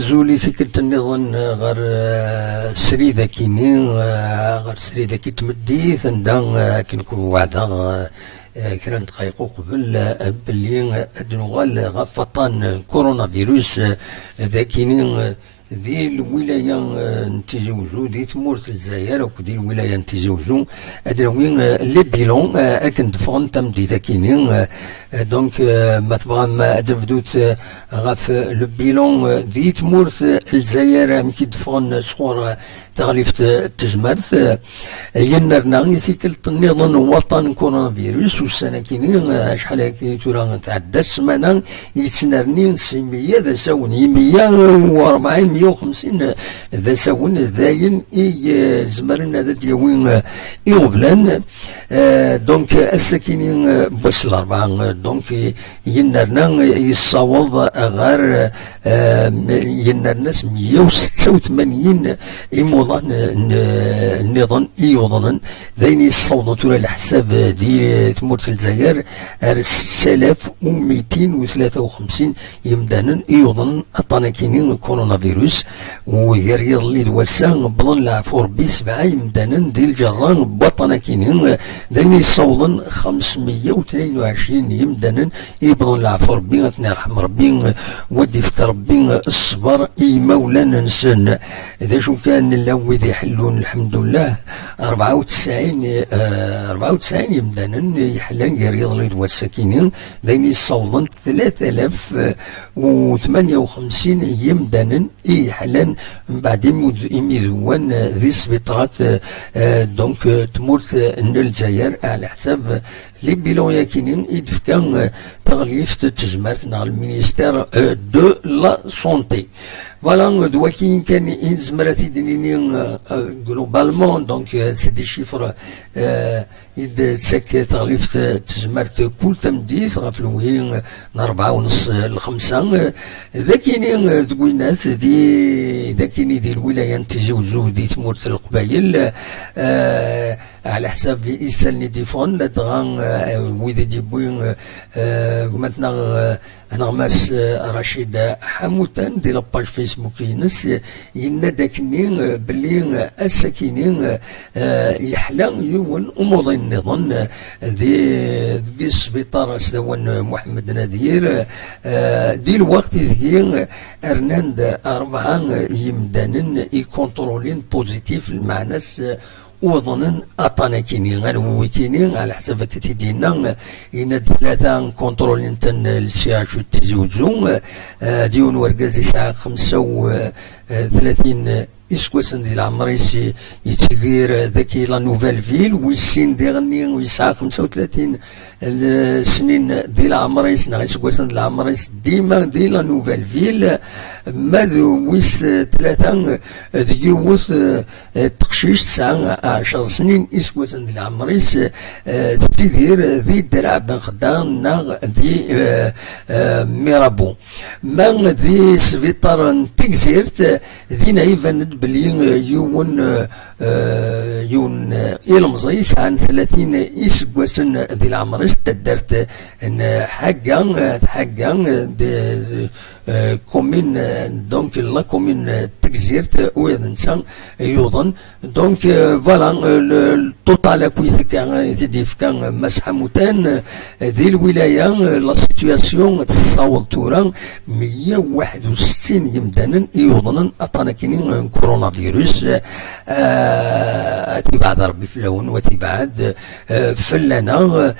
أزولي فكرة النظام غير سريدة كيني غير سريدة كي تمديث عندها كي نكون واعدة كرا دقايق قبل بلي أدنغال غفطان كورونا فيروس ذاكيني ذي الولاية نتيجوزو ذي تمورت الجزائر وكو ذي الولاية نتيجوزو أدنوين لي بيلون أكن دفغن تمدي ذاكيني دونك ما تبغى أدنفدوت غاف لو بيلون ذي تمورت الجزائر مكي دفغن صغور تغليف التجمرت ينرنا يثيكل النظام وطن كورونا فيروس والسنة كيني شحال كيني تورا تعدى السمانة يتنرني سمية ذا ساوني 140 150 ذا ساون ذاين زمرنا ذا ديوين يغبلان دونك الساكنين بس الأربعة دونك ينرنا يصاوض غير ينرنا 186 إموضان النظام يوضن ذين يصوضوا ترى الحساب دي تمورت الجزائر 6253 يمدانا يوضن الطناكينين كورونا فيروس ويريض لي الوسان بضن العفور بسبعة يمدانا دي الجران بطناكينين ذين يصوضن 522 يمدانا يبضن العفور بين اثنين رحم ربي ودي فك ربي الصبر مولانا نسن إذا شو كان اللو ذي حلون الحمد لله 94 يمدانا يحلان يريض لي الوساكينين ذين يصوضن 3058 يمدانا يحلان من بعد يميذوان ذي سبيطرات دونك تمورت الجزائر على حساب لي بيلون ياكينين يدفكان تغليف تجمرت نغ المينيستير دو لا سونتي فوالا دواكي كان يزمرات يدنيني جلوبالمون دونك سي دي شيفر يد تسك تغليف تجمرت كل تمديث غاف الوهين 4.5 ل5 ذاكيني دوينات ذاكيني دي الولاية نتجوزو دي تمورت القبايل على حساب إيسالني ديفون لدغان ويدي دي بوين قمتنا نغماس رشيد حموتان دي لاباج فيسبوك ينس ينا داكني بلي الساكنين يحلى يون أموضي النظام ذي السبيطار سدوان محمد نذير دي الوقت ذي أرناند 4 يمدانن يكونترولين بوزيتيف المعناس وظنن أطاناكيني غير ويكيني على حسب تتدينا إن 3 كونترول تن الشاش والتزوزو ديون ورقاز يسعى 35 إسكوسن ديال عمريس يتغير ذاكي لا نوفيل فيل ويسين ديغني ويسعى 35 السنين ديال عمريس نغي إسكوسن ديال عمريس ديما ديال لا نوفيل فيل ماذو ويس 3 ديوث تقشيش 19 سنين إسكوسن ديال عمريس تدير ذي الدرع بن خدام ناغ ذي ميرابو ما ذي سفيطار تكزيرت ذي نايفان بلي يون إلمزيس عن 30 إسكوسن ديال العمريس تدرت حاجة كومين دونك لا كومين تكزيرت ويدنسان يوضن دونك فوالا التوتال كويس كان يديف كان مسحموتان ذي الولاية لا سيتوياسيون تصاوب تورا 161 يمدانا يوضن أطاناكينين كورونا فيروس تبعد ربي فلون وتبعد فلانا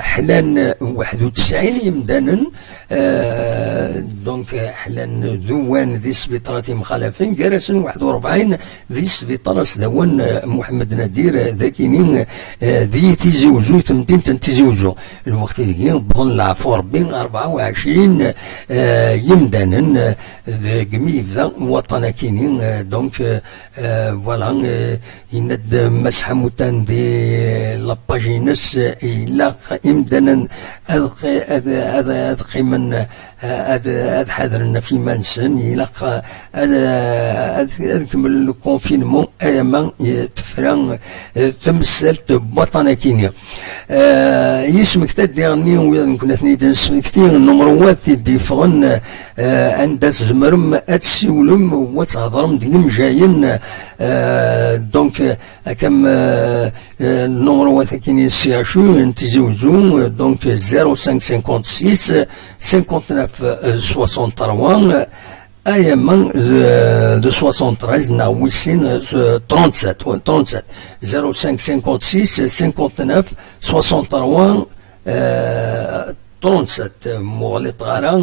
حلان 91 يمدانا دونك حلان ذوان ذي سبيطرات مخالفين جرسن 41 ذي سبيطرة ذوان محمد نادير ذاكينين ذي تيزوزو تمدين تنتيزوزو الوقت ذي بظن العفو ربي 24 يمدانا قميف ذا وطنا كينين دونك فوالا يند مسحة موتان دي لاباجينس إلا إمدانا أذقي من هذا حذرنا في منسن يلقى كمل الكونفينمون ايما تفران تمثلت بوطنا كينيا يسمك تديرني ويا كنا ثنيد كثير النمروات ديفغن عند زمرم اتسولم وتهضرم ديم جايين دونك كم النمروات كيني سي اشو انتزوزو دونك 0556 59 63 أيام de 73 na Wissin 37 0556 59 63 37 مغلط غران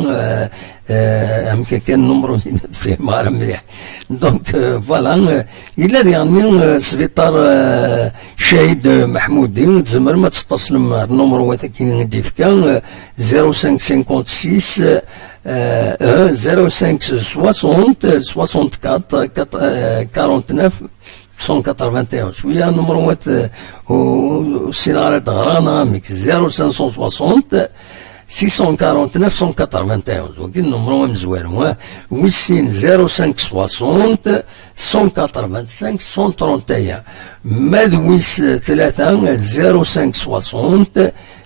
يمكن كان نمرو فيه مغرا مليح دونك فوالا إلا يعني سبيطار شهيد محمودي تزمر ما تتصلم النمرو وثاكين ندي فكا 0556 05 60 64 49 181 شويه نمروات والسيناريو غرانا ميك 0560 649 181 وكي النمرو مزوار ويسين 0560 185 131 مادويس 3 0560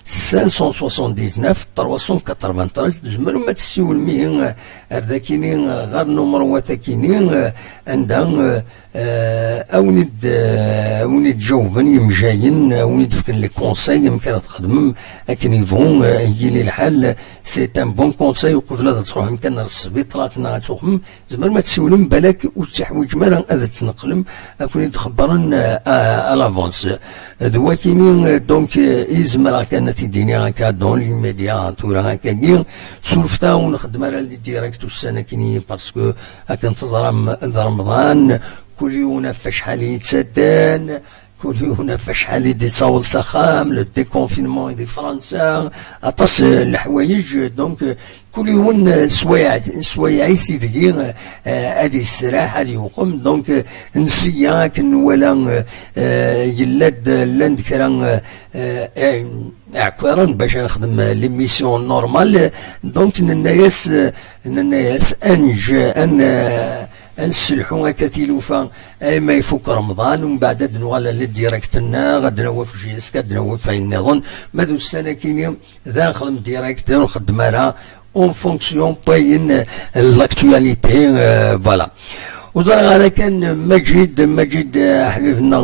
579 393 تجمر ما تسيول مين ارداكينين غير نمرو وثاكينين عندها اونيد جاوبن يمجاين اونيد فكن لي كونساي يمكن تخدم اكن يفون يجي الحال سي ان بون كونساي وقبل هذا تروح يمكن السبيطراتنا تخدم زمر ما تسولم بالك وتحويج مالا هذا تنقلم اكون تخبرن الافونس دواكينين دونك يزمر كان تيديني هكا دون لي ميديا تورا هكا كي سولفتا ونخدم على ديريكت السنه كيني باسكو هكا نتظرم رمضان كل يوم فشحال يتسدان كل يوم فشحال يدي تصاول سخام لو ديكونفينمون دي فرنسا اطاس الحوايج دونك كل يوم سوايع يسيدي هادي السراح هادي يقوم دونك نسيا كن ولا يلاد لاند كرا اعكوارا باش نخدم لي ميسيون نورمال دونك الناس نسلحو هكا تيلوفا اي ما يفوك رمضان ومن بعد نوغال للديريكتنا غادي نوف جيسكا نوف عين نظن مادو السنه كيني ذا نخدم ديريكت نخدم على اون فونكسيون باين لاكتواليتي فوالا وزرع على كان مجيد حبيبنا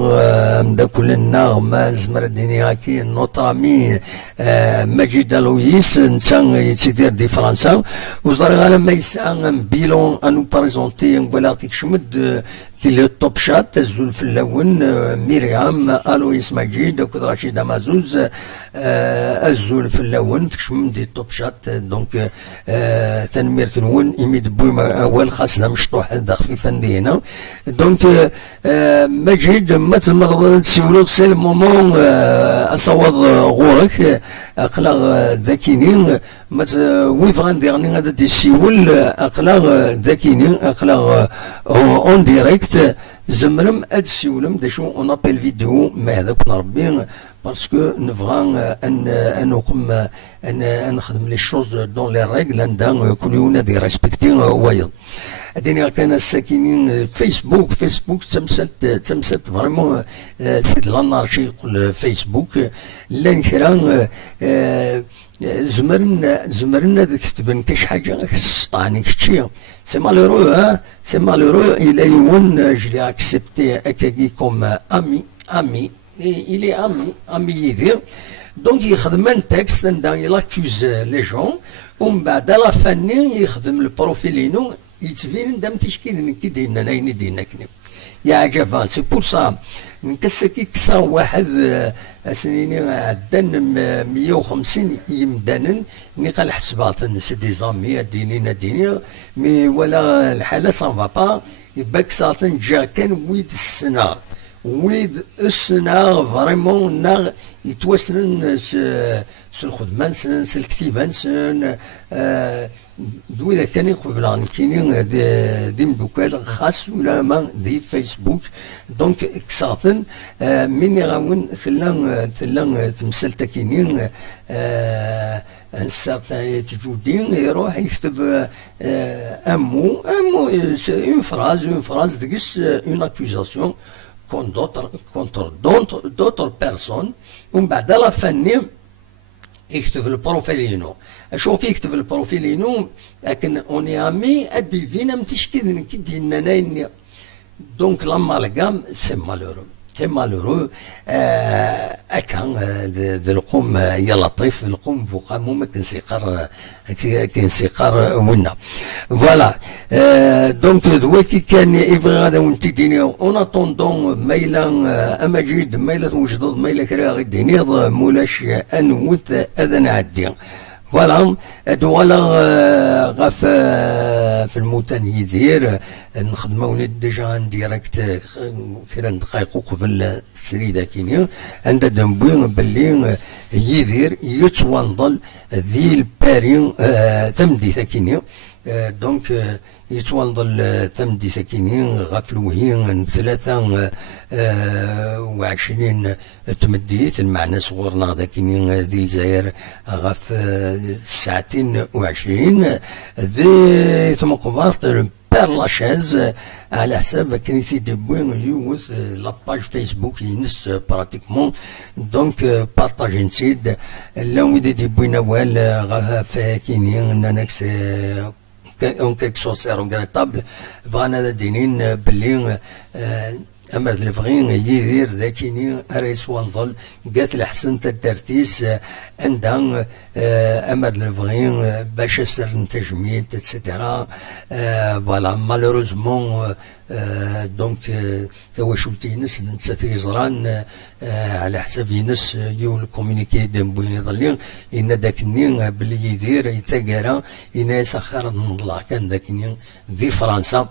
مداكلنا ما زمر الدنيا هاكي نوطرامي مجيد لويس نسان يتسيدير دي فرنسا وزرع على ما يسعى بيلون انو باريزونتي نقول تكشمد كي توب شات الزول في اللون مريم الويس مجيد كود رشيد مازوز الزول في اللون تكشم دي توب شات دونك تنمير تنون يميد بويما اول خاصنا مشطوح ذا خفيفا دينا دونك مجيد ما تمرض تسولو سي المومون اصوض غورك اقلاغ ذاكينين ما ويف غنديرني هذا دي سيول اقلاغ ذاكينين اقلاغ اون ديريكت زمرم اد سيولم داشو اون ابل فيديو ما هذاك نربي باسكو نبغى ان نقوم ان نخدم لي شوز دون لي ريغل عندها كل يوم دي ريسبكتي وايض الدنيا كان الساكنين فيسبوك تمثلت فريمون سيد لانارشي يقول فيسبوك لان كرا زمرنا كتبن كاش حاجه سطاني كتشي سي مالورو الى يون جلي اكسبتي اكاكي كوم امي il est ami يدير دونك يخدم ان تكست يلاكوز لي جون ومن بعد لا فاني يخدم البروفيلينو يتبين دام تشكيل كي دينا ناين دينا كني يا عجبان سي بور سا نكسا كي كسا واحد سنيني عدن 150 يمدانا ني قال حسبات سي دي زامي ديني مي ولا الحاله سان فا با يباك ساطن جا كان ويد السنه ويد السنة فريمون ناغ يتوسلن س الخدمة نسن س الكتيبة نسن دويدا كان قبل كاينين دي مدوكال خاص ولا ما دي فيسبوك دونك كساطن من يغاون ثلا تمثلتا كاينين ان سارتان تجودين يروح يكتب امو اون فراز ديكس اون اكوزاسيون contre d'autres personnes ومن بعد لا فني يكتب البروفيلينو شوف يكتب البروفيلينو لكن اوني امي اديفينا متشكي كي دينا ناين دونك لما لقام سي مالورو اكان القوم يا لطيف القوم فوق ما كنسيقار ونا فوالا دونك دواكي كان يبغي هذا وانت ديني اون اتوندون ميلا اماجيد ميلا وجدد ميلا كرا غيديني مولاش انوت اذن عدي فوالا دولا غاف في الموتان يدير نخدمو ديجا ديريكت كرا دقايق قبل السريده كينيا عند دنبوي باللي يدير يتوانضل ذي البارين ثمدي ثكينيا دونك يتوانضل ثمدي ثكينيا غاف الوهين 23 تمديت المعنى صغورنا ذاكينيا ذي الجزائر غاف 29 ذي ثم قبارت بير لاشاز على حساب كنيتي دبوين يوث لاباج فيسبوك ينس براتيكمون دونك بارطاجي نسيد لو يدي دبوين وال غاها فاكيني نانكس اون كيك شوز ريغريتابل فانا دينين بلي أما الفغين يدير ذاكيني رئيس والظل قالت الحسن تدرتيس عندها أما الفغين باش سر تجميل تتسترا فوالا مالوروزمون دونك تواشلتينس نساتي زران على حساب ينس يو الكومونيكي دنبوي ظلين إن داكني بلي يدير يتقرا إن يسخر الله كان داكني في فرنسا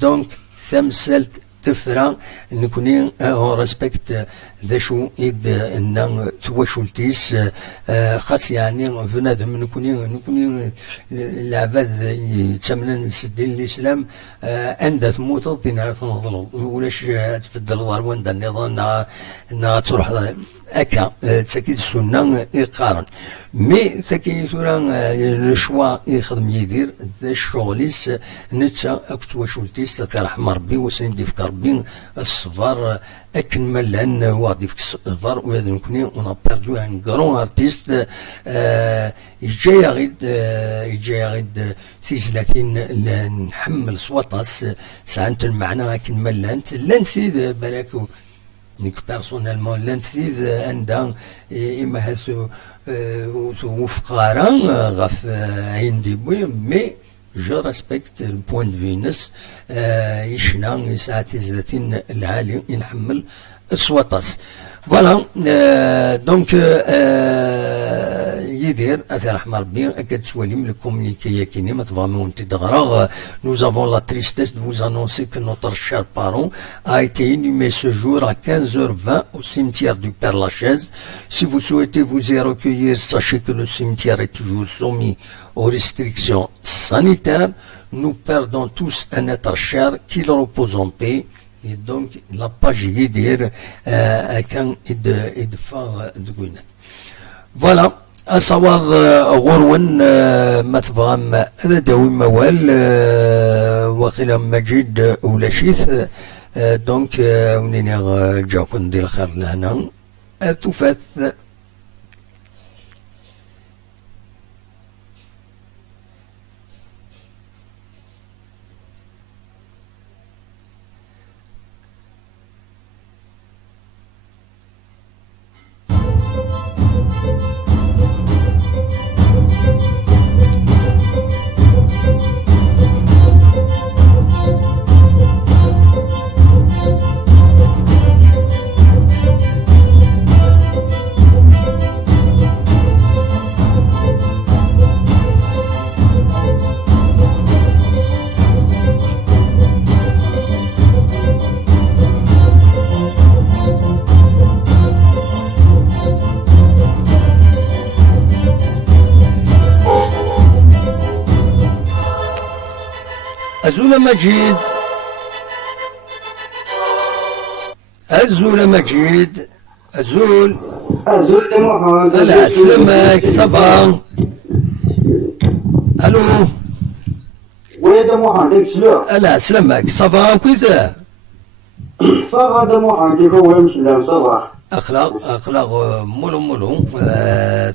دونك ثمثلت تفرا نكوني اون ريسبكت ذا شو إد ان تواشلتيس خاص يعني بنادم نكوني العباد يتسمن سدين الاسلام عندها تموت دينار تنظلو ولاش تفدل ضربون دا النظام انها تروح هكا تسكيت السنه يقارن مي ثكي ثورا الشوا يخدم يدير ذا الشغليس نتا اكت واشولتيس ترحم ربي وسندي في ربي الصفار اكن ملان واضي في الصفار وهذا نكوني اون بيردو ان كرون ارتيست يجي غيد سيزلاتين نحمل صوتاس ساعات المعنى اكن ملان لانتي بلاكو نيك بيرسونيلمون لانتريد عندها إما هاسو وفقارا غاف عين ديبوي مي جو ريسبكت البوان دو فينس يشنا يسعى تزلاتين العالي ينحمل الصواتاس فوالا دونك يدير اثر احمر ربي اكاد تسوالي من الكومونيكي كيني ما تفهمون تدغرا nous avons la tristesse de vous annoncer que notre cher parent a été inhumé ce jour à 15h20 au cimetière du Père Lachaise. Si vous souhaitez vous y recueillir, sachez que le cimetière est toujours soumis aux restrictions sanitaires. Nous perdons tous un être cher, qu'il repose en paix. Et donc la page يدير كان يدفع دقوينا فوالا أصوات غرون ما تفهم هذا داوي موال وخلا مجيد ولا شيث دونك ونين جاكون ديال الخير لهنا تفات أزول مجيد أزول مجيد أزول محمد هلا سلامك صباح ألو وين محمد سلام هلا سلامك صباح كذا صباح محمد وين سلام صباح أخلاق مولو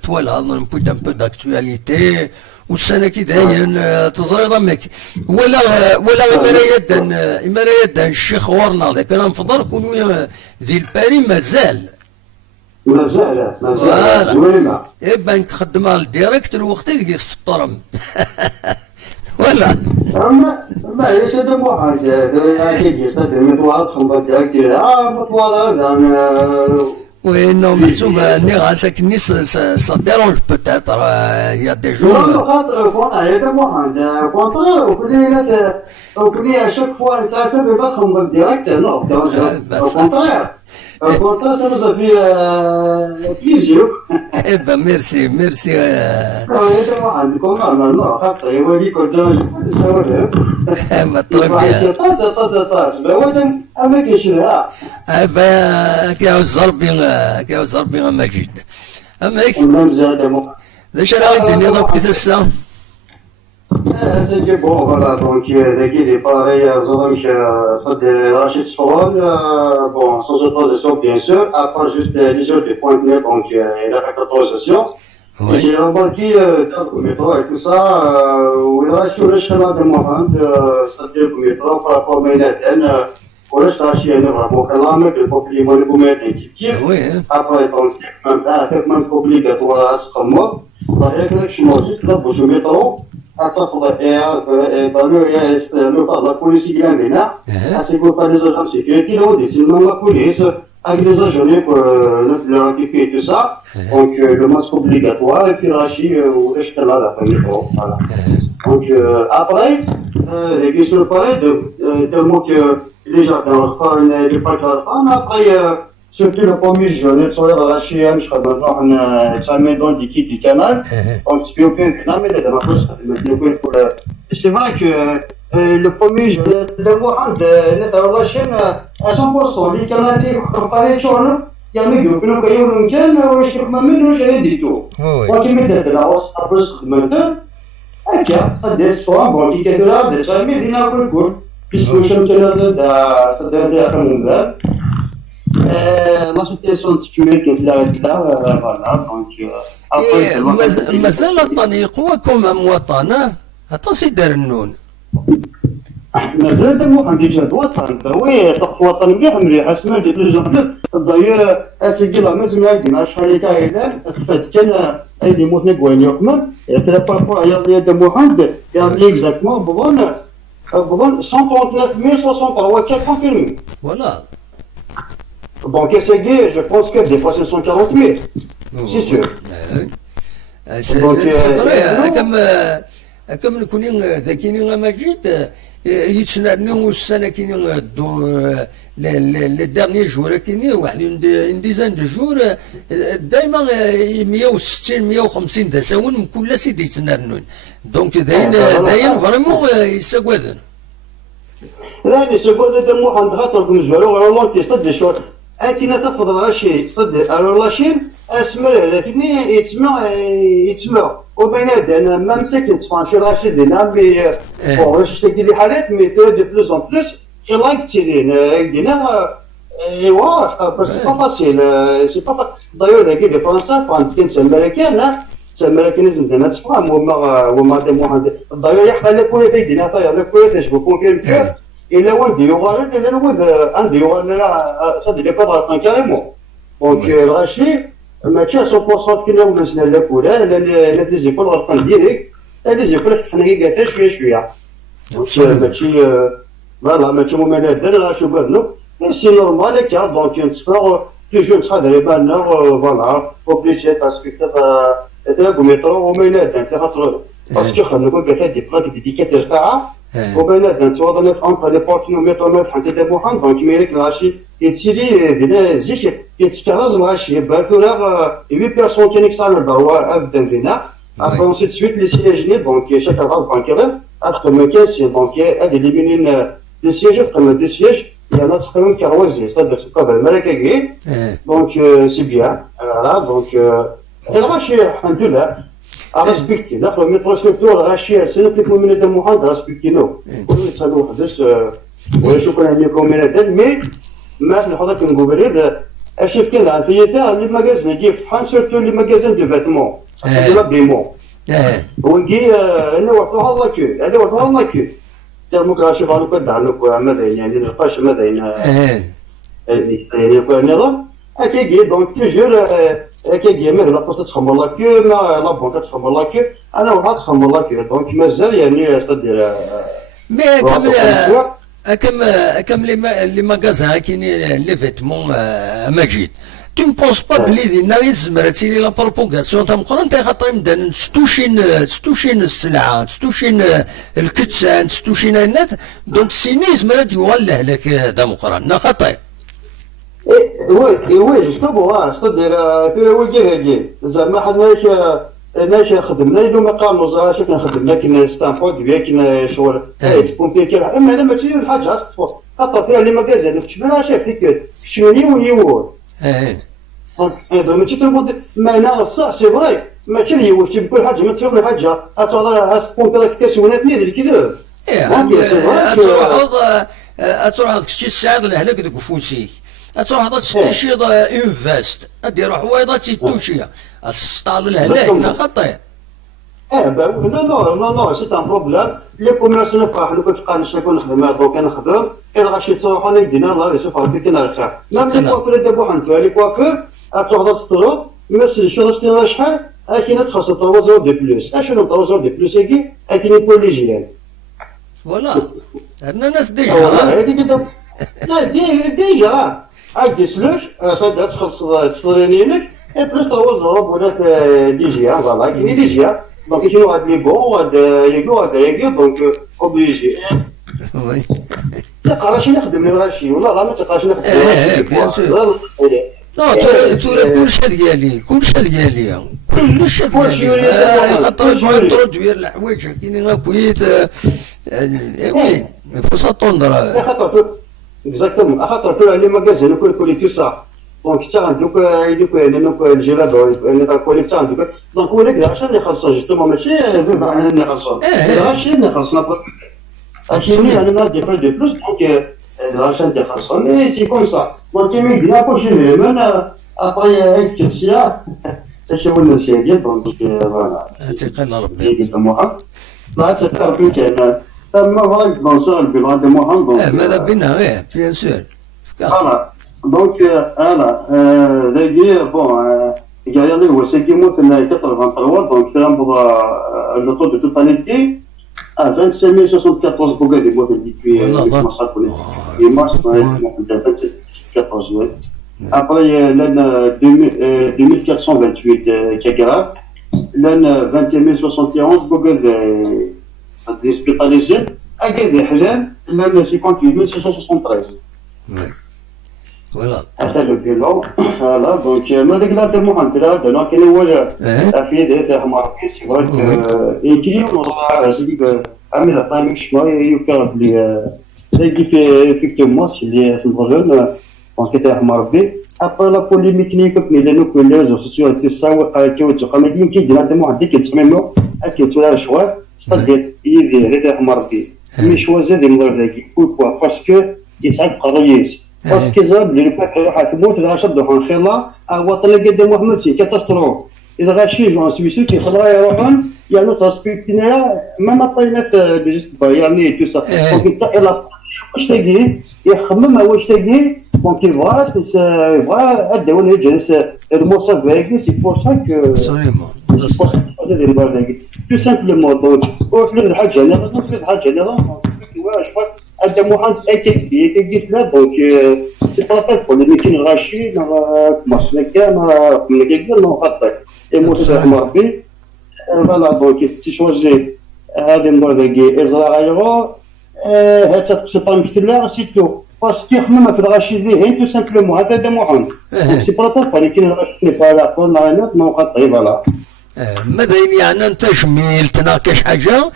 توالى نبود ان بو داكتواليتي والسنة كي داين تزريض امك ولا إمارة يدن الشيخ ورنا ذاك انا نفضل كون ذي الباري مازال زوينة إبا نخدم على الديريكت الوقت ذيك في الطرم ولا ما هيش هذا محمد اكيد يستدعي مثل واحد خمبر ديالك مثل هذا وين محسوب اني غاسك نيس سا ديرونج بوتيتر يا دي جور هذا محمد كونتر وكلي اشك فوا نتعسب يبقى خمبر ديالك نو كونتر كونتر ça nous a fait plaisir. Eh ben merci. هذا عندكم نو خاطر يولي كنت ما طربي طاس بوادم اما كيشدها كيعوز ربي مجيد اماك ونام زاد ذاش راه الدنيا دوك تسا c'est bon voilà donc ذاكي دي باري ظلمش صدر راشد صفوان bon sans autorisation bien sûr après juste les jours de point net donc il a fait l'autorisation. J'ai remarqué dans le métro et tout ça, où il a assuré chez la demande, c'est-à-dire le métro par rapport à Manhattan, où il a assuré vraiment que là, le populaire de Manhattan, après donc, traitement obligatoire à ce moment, la règle que je m'en dis, là, pour le métro, à ça pour la police irlandaise, à ce que les agents de sécurité, là, on la police, avec les agents pour leur équiper et tout ça, donc le masque obligatoire et puis Rachid ou Rechkala d'après le métro, voilà. Donc après, des questions pareilles, tellement que les jardins les parcs après, surtout le premier jeune, sur la Rachid, je crois maintenant, ça met dans l'équipe du canal, donc tu peux aucun mais de ma poste, c'est vrai que le premier jeune, de la chaîne, à 100%, les Canadiens, comparé à Chine, il y a des gens qui ont eu un gain, je ne sais pas même rien du tout. Moi qui me dis de la hausse, après ce que je me dis, ça déçoit, bon, qui est de là, de ça, mais il y a un peu de goût, puisque je me dis ça devient un mondial. La situation de sécurité qui est là, voilà, donc après, مازال الطريق وكم مواطنة أتصل دار النون مازال محمد جاد وطن وي طق وطن مليح اسمع لي بلوز داير اسيدي لا مازال عندنا شحال كاين تفات كان ايدي موتني كوين يقمر ترى بارابور يا محمد يعني اكزاكتومون بظن 139 confirmé. Voilà. Bon, qu'est-ce que je pense que des fois c'est 148. C'est sûr. C'est vrai, comme نكون ذاكيني مجيد يتسنى السنة كيني لي ديرني جور كيني واحد اون ديزان دو جور دايما 160 150 تساون من كل سيدي يتسنى دونك داين فريمون يساكوادن لا يساكوادن دمو عند خاطر كنزوالو غير تيستاد دي شور أكيد تفضل غاشي صدق الرلاشين اسمر لكن يتسمع وبيناتنا ما مسكن تسمع شي راشد هنا مي واش تجي لي حالات مي ترى دو بلوس اون بلوس كي لايك تيرين دينا ايوا بس سي با فاسيل سي با دايور داكي دي فرنسا كان كنت امريكان امريكان لازم دينا تفهم وما دي واحد دايور يحكى لك كل تيدينا طايا لك كل تاش بكون كيف إلا وندي يوغالر إلا نود عندي يوغالر صدق لي كادر كاريمون دونك الغاشي ماشي 100% كنا ولسنا لا كولا لا دي زيكول غلطان ديريكت هادي زيكول فتحنا كاع شويه ماشي فوالا ماشي ممانعات دار شو قالنا سي نورمال هكا دونك نتفرغ توجور نتحضر بالنا فوالا اوبليجي تاع سبيكتاتور تاع ميترو ومنادات خاطر باسكو خلينا كاع دي بلاك ديديكات القاعه وبيناتنا تواضعنا انتر لي بورتيو ميترو مال حتى تاع محمد دونك ميريك الغاشي يتسيري دينا زيك يتكرز الغاشي باكولا 8 بيرسون كاين يكسر الدروا ابدا فينا ابري اونسيت سويت لي سياجني دونك شاك غلط بانكير أخدم كاسي دونك هذه اللي بينين دي سياج أخدم دي سياج يعني تقريبا كروازي صدق سكاب الملكة كي دونك سي بيان فوالا دونك غاشي الحمد لله ريسبكتي داخل المترو سيرتو غاشي سنة تكون من هذا المحاضرة ريسبكتينو كل يتصلوا وحدث وشكرا لكم من هذا مي ما في الحضر كنقول هذا اشوف كذا عن ثيتا لي ماغازين كي فتحان سيرتو لي ماغازين دو فاتمون دو بيمون ونجي انا وقتها الله كو انا وقتها الله كو تمك غاشي فالو كدا عنك ماذا يعني القاش ماذا يعني النظام اكيد دونك توجور اكيد مثلا لا تخمر لا كو لا بونك تخمر لا كو انا واحد تخمر لا كو دونك مازال يعني تدير مي كم لي ماغازان كاينين لي فيتمون ماجيد tu ne penses pas بلي ناوي تزمر تسيري لا بروبوغاسيون تاع مقرن تاع خاطر يبدا تستوشين السلعه تستوشين الكتسان تستوشين الناس دونك سيني يزمر يولى لك هذا مقرن خطير وي جوستومون صدر ترى وجهي زعما حنا ماشي خدمنا اليوم قالوا زعما شفنا خدمنا كنا ستانفورد كنا شغل تبومبي كي اما انا ماشي الحاجه اصلا خاطر ترى لي ماغازين تشبنا شافتك شنوني ونيور هذا ماشي تقول ما انا صح سي فري ماشي اللي هو كل حاجه ما تفهم حاجه هتعطى تبومبي داك الكاسونات نيدير كذا تروح هذاك الشيء السعاده لهلاك داك فوسيك تروح هذا تستشيض اون فاست دير حوايض تيتوشيا السطال لهلاك خطير لا سي ان بروبليم لي كوميرس نفرح لو كنت قال شكون نخدم دوك نخدم الا غاشي تروحوا لي دينا الله يشوف ربي كاين الخير ميم لي كوافور دابا انتو لي كوافور تروح تسترو مثل شو تسترو شحال كاينه تخلص 3 زور دو بلوس اشنو 3 زور دو بلوس كي كاين كوليجيان فوالا عندنا ناس ديجا هذيك لا ديجا هاك سلوش صدق تخلص تسترينينك بلوس 3 زور ولا ديجيا فوالا كاين ديجيا دونك يجيو هاد لي بون هاد يجيو دونك اوبليجي وي تقراش نخدم لي غاشي والله ما تقراش نخدم غاشي بيان سور لا ترى كلشي ديالي خاطر ترودوير الحوايج كاينين غاكويت وي فو ساتوندر اكزاكتومون خاطر كل لي ماغازين كل كو سا دونك حتى عندك يدوك انك الجيرادور اللي تاكل حتى عندك دونك هو داك عشان يخلصوا جوستومون ماشي انا اللي خلصوا ماشي اللي خلصنا اكيد انا دي با دو بلوس دونك عشان تخلصوا مي سي كوم سا دونك مي دينا كلشي زعما ابري هيك كيسيا تشوف الناس ديال دونك فوالا تيقن ربي ديك الموها لا تعرف كاين تما راك دونسور البلاد موها دونك ماذا بينا بيان سور فوالا دونك انا داكي بون قال لي هو ساكي موت 83 دونك تنبض لو طو دو توتاليتي 25074 بوغا دي موت ديبي مصر في مارس 2014 ابري لان 2428 كاكرا لان 21071 بوغا دي سبيطاليزي اكيد حلال لان 58673 فوالا هذا لو بيلو فوالا دونك ما ديك لا دير محاضرة دابا كاين هو في ديال حمار كيس يقولك يكري ولا سيدي عامل الطايم شنو يوكا بلي داكي في فيكتومون سي اللي في الفرن دونك تاع حمار بي ابري لا بوليميك ني كوبني لانو كل لي ريزو سوسيو تساوي قايتو تقامدين كي دير هذا محاضرة كيتسميو اكيد ولا شوال ستادير يدير تاع حمار بي مي شوازي ديال المدرب داكي بوركوا باسكو يسعد قرايس باسكو زاد اللي كانت راح تموت راه شدوا خيلا وطن قدام محمد سي كاتاستروف اذا غاشي جون سويسو كيخلوا يروحون يعني ترسبكتينا ما نطينا في جست يعني تو سا دونك انت الى واش تاقي يخمم واش تاقي دونك فوالا فوالا الدوله جالس الموصف باقي سي بور سا كو ابسوليومون سي بور سا كو دير بارداكي تو سامبلومون دونك وفي الحاجه هذا واش هذا محمد اكيد قلت لا دونك سي با لا بول اللي كاين غاشي ماشي كان من كيقدر نو خاطر موسى مربي فوالا دونك تيشوجي هذه المره داكي ازرا غيرو هذا تسطر مثلا سيتو باسكو يخمم في الغاشي ذي تو سامبلومون هذا محمد سي با لا بول اللي كاين غاشي فوالا قلنا نو خاطر فوالا ماذا يعني انت جميل تناقش حاجه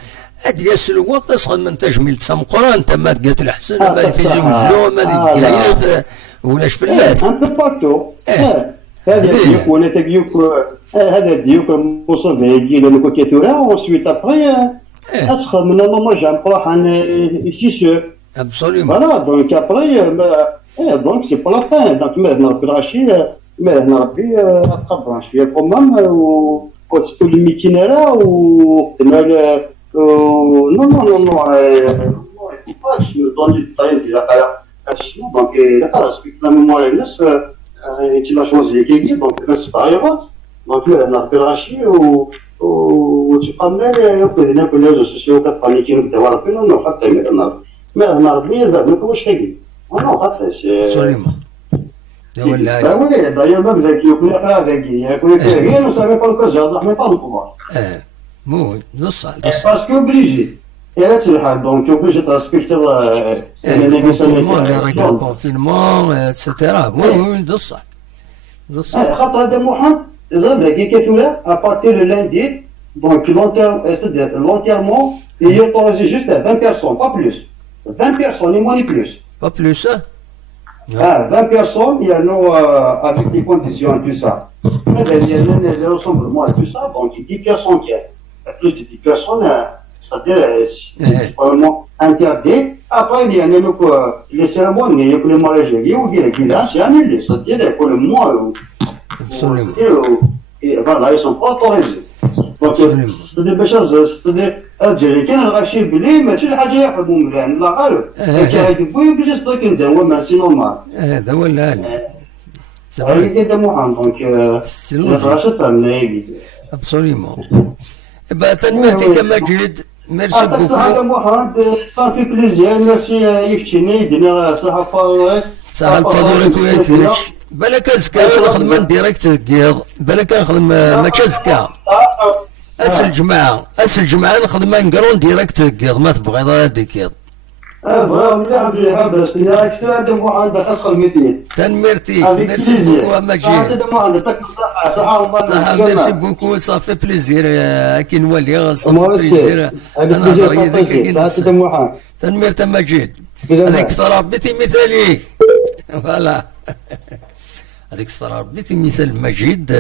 هاد ياس الوقت أصغر من تجميل تسمقرا أنت ما قالت الحسن ما في زوجلو ما في دقايات ولاش في الناس ان بو بارتو هذا ديوك ولا تديوك هذا ديوك موصل ديالي لو كثيرا وسويت ابري اسخر من ماما جام بروح عن سي سو ابسوليومون فوالا دونك ابري دونك سي با لا فان دونك ما نربي العشي ما نربي قبرا شويه كومام وتقول لي ميكينارا وخدنا نو نو نو باش دوني الطايل ديال هادشي دونك لا ريسبكت لا ميموار الناس انت لا شوزي كيجي دونك الناس صغيره دونك نربي العشي وتبقى ملي وكذا كل ريزو سوسيو كطالي نبداو ربي نو حتى ما نربي بعد ما واش تاكي نو حتى ابسوليومون ولا وي داير ما بذاك يكون هذاك يكون غير نو سافي با لو كاج ما با لو بوفوار مو نصح باسكو بليجي إلا تلحق دونك اوبليجي ترسبكتي الكونفينمون اتسيتيرا وي نصح خاطر هذا محمد زاد كي كثولا ابارتير لو لاندي دونك لونتيرمون il est autorisé juste à 20 personnes, pas plus. 20 personnes, ni moins ni plus. Pas plus, hein? 20 personnes, il y a nous avec des conditions et tout ça. Il y a les rassemblements et tout ça, donc 10 personnes qui plus de 10 personnes, c'est-à-dire c'est probablement interdit. Après, il y a les cérémonies, il y a les mariages, il y a les villages, c'est annulé, c'est-à-dire pour le mois où voilà, ils ne sont pas autorisés. c'est-à-dire باش c'est-à-dire الجري كان الغاشي بلي ماشي الحاجه يحفظوا مزيان لا غير كيعجبوا باش يصدق انت هو ماشي نورمال هذا هو الحال هذا كده مو دونك الراشد فهمني ابسوليومون با تنميتي كما جيد ميرسي بوكو هذا محمد صافي بليزير ميرسي يفتيني يدينا صحافه فضولك وياكلش بالك ازكا نخدم ديريكت كيض بالك نخدم ماشي ازكا اس الجمعه نخدم نقرون ديريكت كيض ما تبغيض هادي كيض بغا ولا بلي بس يا اكسترا دم عندك اسخل 200 تنميرتي ميرسي بوكو ماجي دم عندك صح ميرسي بوكو صافي بليزير كي نولي صافي بليزير انا هضري ذاك تنميرت ماجد هذيك تربيتي مثالي فوالا هذيك تربيتي مثال مجيد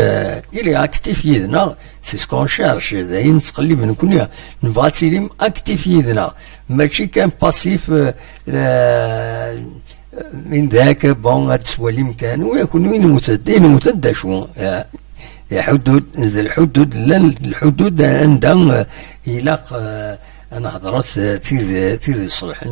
الي اكتيف يدنا سي سكون شارش داين تقلب نكون نبغى تسيليم اكتيف يدنا ماشي كان باسيف من ذاك بون هاد السواليم كان ويكون وين متد شو حدود الحدود لا الحدود عندها يلاق انا هضرت تيدي صلح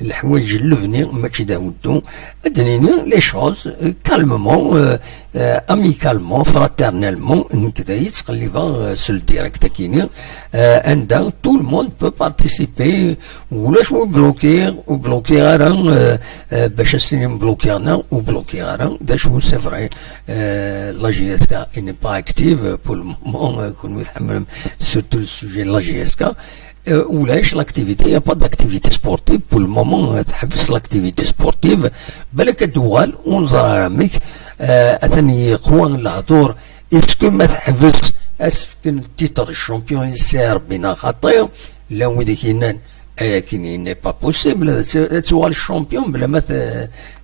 الحوايج اللبني ماشي داودو ادنيني لي شوز كالمومون اميكالمون فراترنيلمون نكدا يتقلبا سول ديريكت كيني عندها تو الموند بو بارتيسيبي ولاش وبلوكي غير باش السينما بلوكينا وبلوكي غير دا شو سي فري لا جي اس كا اني با اكتيف بور المومون كون يتحمل سورتو السوجي لا جي اس كا ولاش لاكتيفيتي يا با داكتيفيتي سبورتيف بور المومون تحبس لاكتيفيتي سبورتيف بالك دوال ونزرع راميك اثني قوان الهضور اسكو ما تحبس اسكن تيتر الشامبيون يسير بنا خطير لا وين كينان كي ني با بوسيبل توال الشامبيون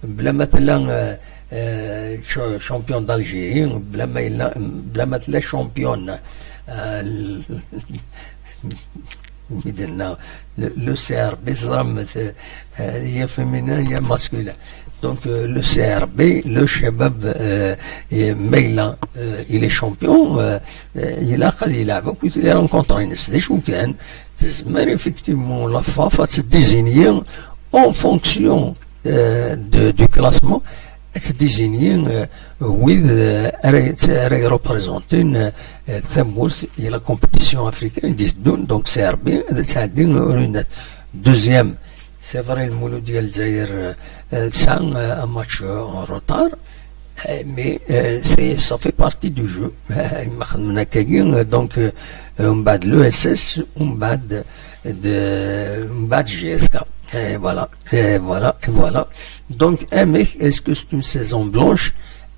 بلا مثلا شامبيون دالجيري بلا مثلا شامبيون le CRB هي féminin هي masculin donc le CRB le شباب ميلا il est champion il a قد يلعب كنت لي رونكونطري ناس شو كان تزمر effectivement la FAF se désigner en fonction du classement se désigner with راهي représenter ثمورث الى compétition africaine donc CRB هذا تعدين رونات deuxième c'est vrai المولود ديال الجزائر تسعة un match en retard mais ça fait partie du jeu ما خدمنا كاين donc من بعد لو اس اس ومن بعد جي اس كا et voilà donc un mec est-ce que c'est une saison blanche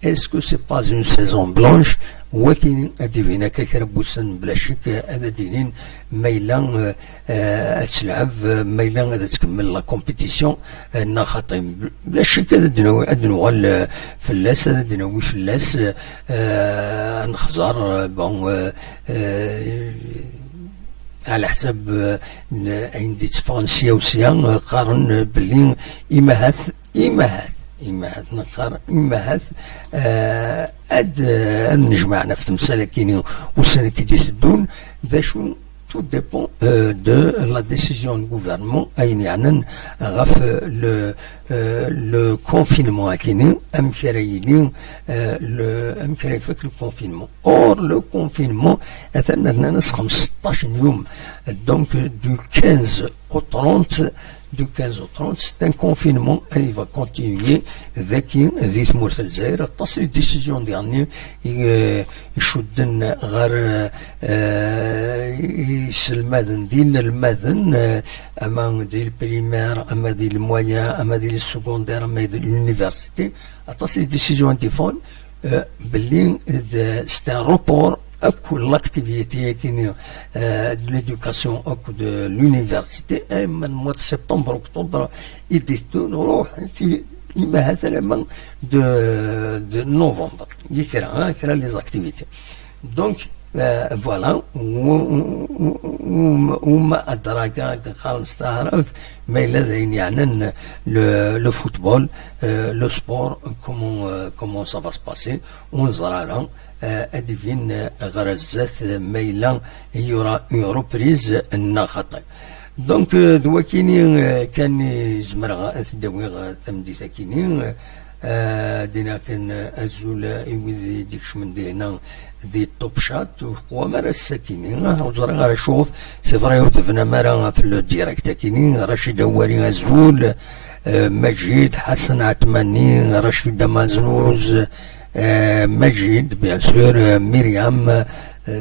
est-ce que c'est pas une saison blanche ولكن اديفينا كربوسن بلا شك هذا دينين ميلان تلعب ميلان هذا تكمل لا كومبيتيسيون خاطر بلا شك هذا دنوغال فلاس هذا دنوي فلاس نخزر بون على حساب عندي تفرنسيا وسيا قارن بلي إمهات نقار إمهات أد نجمعنا في تمثال كيني والسنة كي تدون ذا شو tout dépend de la décision du gouvernement يعني غف le confinement كيني أم كرايلين أم كراي فك le confinement or le confinement أثناء نسخ 16 يوم donc du 15 au 30 du 15 au 30, c'est un confinement et il va continuer ذاكي ذي تمورت الجزائر تصل الديسيزيون ديالني يشدن غير يسلمادن دين المادن اما ديال البريمير اما ديال المويان اما ديال السكوندير اما ديال اليونيفرسيتي تصل الديسيزيون تيفون باللي سي ان روبور أكو l'activité de l'éducation أكو de l'université من mois de septembre octobre يديتو نروح في مثلا من de novembre يكرا les activités donc voilà وما أدراك خالص استعرف ما لدينا يعني le football le sport comment ça va se passer ونزرعنا أدفين غرزات ميلا يورا ريبريز النخطي دونك دواكيني كان يزمر تداوي تمديثا كيني دينا كان أزول يوذي ديكش من دينا دي توب شات وقوى مرة الساكيني وزرا غير شوف سي فري ودفنا مرة في الديريكت كيني رشيد أولي أزول مجيد حسن عتماني رشيد مازنوز مجيد بيان سور مريم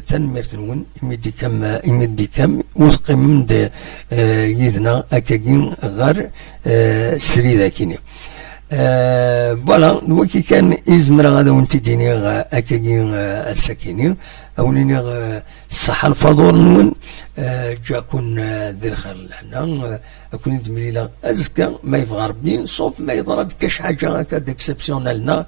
تنمرتنون يمدي كم وثقي من يدنا أكاكين غير سريدا كيني فوالا وكي كان يزمر غادا وانت ديني أكاكين الساكيني أوليني الصحة الفضور نون جاكون ذي الخير لهنا أكون دمليلا أزكى ما يبغى ربي صوف ما يضرب كاش حاجة هكا ديكسبسيونالنا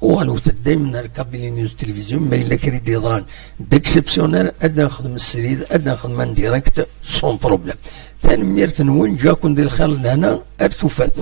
والو دايما نركب لي نيوز تلفزيون ما الا كريد يضران ديكسبسيونيل ادنا نخدم السريد ادنا نخدم ان ديريكت سون بروبليم ثاني ميرت نون جاكون ديال الخير لهنا ارتفات